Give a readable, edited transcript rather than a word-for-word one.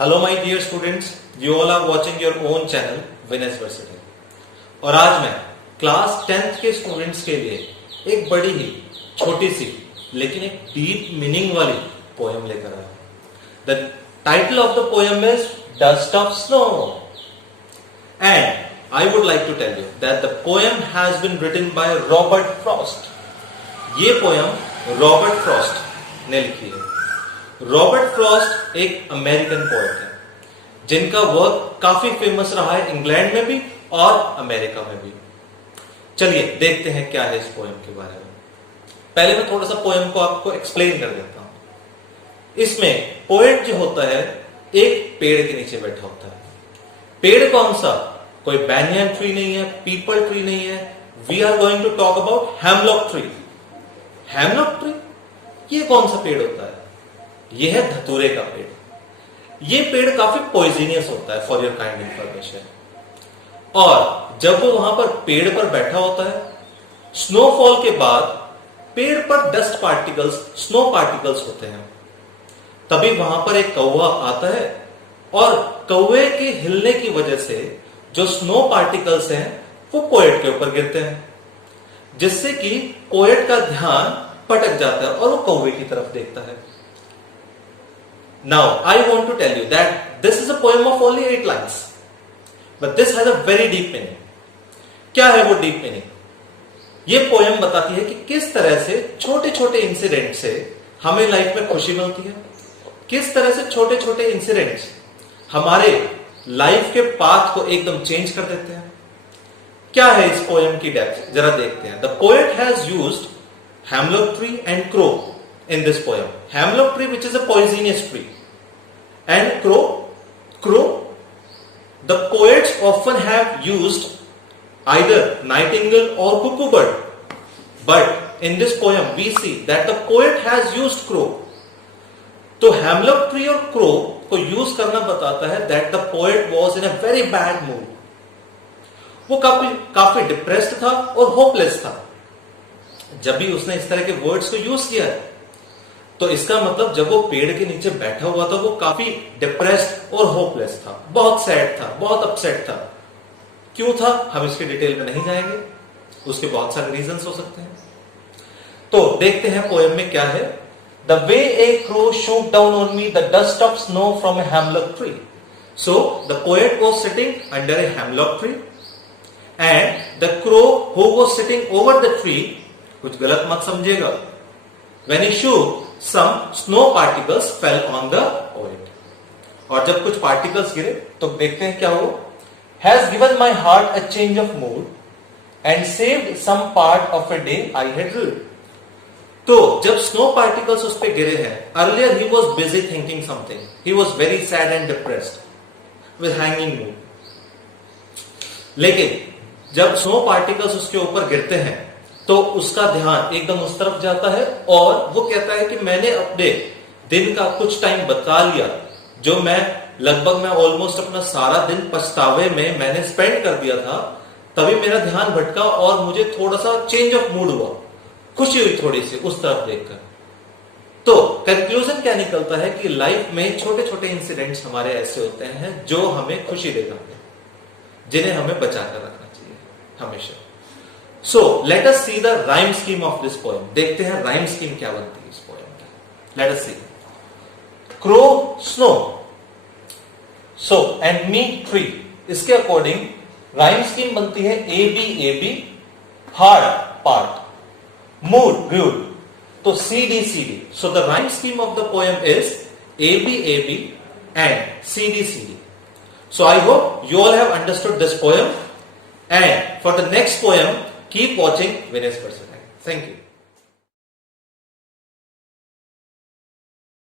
Hello my dear students, you all are watching your own channel Vines varsity. और आज मैं class 10th के students के लिए एक बड़ी ही छोटी सी लेकिन एक डीप मीनिंग वाली पोयम लेकर आया। The title of the poem is dust of snow and I would like to tell you that the poem has been written by Robert Frost. ये पोयम रॉबर्ट फ्रॉस्ट ने लिखी है। Robert Frost एक American poet है जिनका work काफी famous रहा है इंग्लैंड में भी और अमेरिका में भी। चलिए देखते हैं क्या है इस पोएम के बारे में। पहले मैं थोड़ा सा पोएम को आपको एक्सप्लेन कर देता हूं। इसमें पोएट जो होता है एक पेड़ के नीचे बैठा होता है। पेड़ कौन सा? कोई बैनियन ट्री नहीं है, पीपल ट्री नहीं है। We are going to talk about hemlock tree. Hemlock tree ये कौन सा पेड़ होता है? यह है धतूरे का पेड़। यह पेड़ काफी पॉइजनियस होता है, फॉर योर काइंड इंफॉर्मेशन। और जब वो वहां पर पेड़ पर बैठा होता है, स्नोफॉल के बाद पेड़ पर डस्ट पार्टिकल्स, स्नो पार्टिकल्स होते हैं। तभी वहां पर एक कौवा आता है और कौवे के हिलने की वजह से जो स्नो पार्टिकल्स हैं वो पोएट के ऊपर गिरते हैं, जिससे कि पोएट का ध्यान भटक जाता है और वो कौवे की तरफ देखता है। Now, I want to tell you that this is a poem of only 8 lines, but this has a very deep meaning. क्या है वो deep meaning? ये पोएम बताती है कि किस तरह से छोटे छोटे इंसिडेंट से हमें लाइफ में खुशी मिलती है, किस तरह से छोटे छोटे इंसिडेंट्स हमारे लाइफ के पाथ को एकदम चेंज कर देते हैं। क्या है इस पोएम की डेप्थ, जरा देखते हैं। The poet has used hemlock tree and crow in this poem. Hemlock tree, which is a poisonous tree, and crow. The poets often have used either nightingale or cuckoo bird, but in this poem we see that the poet has used crow. तो hemlock tree और crow को use करना बताता है that the poet was in a very bad mood. वो काफी depressed था और होपलेस था। जब भी उसने इस तरह के वर्ड्स को यूज किया है तो इसका मतलब जब वो पेड़ के नीचे बैठा हुआ था वो काफी डिप्रेस्ड और होपलेस था, बहुत सैड था, बहुत अपसेट था। क्यों था हम इसके डिटेल में नहीं जाएंगे, उसके बहुत सारे रीजंस हो सकते हैं। तो देखते हैं पोएम में क्या है। The way A crow shoot down on me the dust of snow from a hemlock tree. So the poet was sitting under a hemlock tree and the crow who was sitting over the tree, कुछ गलत मत समझिएगा, when he shoot some snow particles fell on the poet. और जब कुछ particles गिरे तो देखते हैं क्या हो। has given my heart a change of mood and saved some part of a day I had lived. तो जब स्नो पार्टिकल्स उस पे गिरे हैं, earlier he was busy thinking something, he was very sad and depressed with hanging mood। लेकिन जब snow particles उसके ऊपर गिरते हैं तो उसका ध्यान एकदम उस तरफ जाता है और वो कहता है कि मैंने अपने दिन का कुछ टाइम बता लिया जो मैं ऑलमोस्ट अपना सारा दिन पछतावे में मैंने स्पेंड कर दिया था। तभी मेरा ध्यान भटका और मुझे थोड़ा सा चेंज ऑफ मूड हुआ, खुशी हुई थोड़ी सी उस तरफ देखकर। तो कंक्लूजन क्या निकलता है कि लाइफ में छोटे छोटे इंसिडेंट्स हमारे ऐसे होते हैं जो हमें खुशी देते हैं, जिन्हें हमें बचाकर रखना चाहिए हमेशा। So let us see the rhyme scheme of this poem. देखते हैं rhyme scheme क्या बनती है इस poem की। Let us see. Crow, snow, so and me tree. इसके according rhyme scheme बनती है A B, hard part, mood good, तो C D So the rhyme scheme of the poem is A B and C D. So I hope you all have understood this poem, and for the next poem keep watching Vine's Personality. Thank you.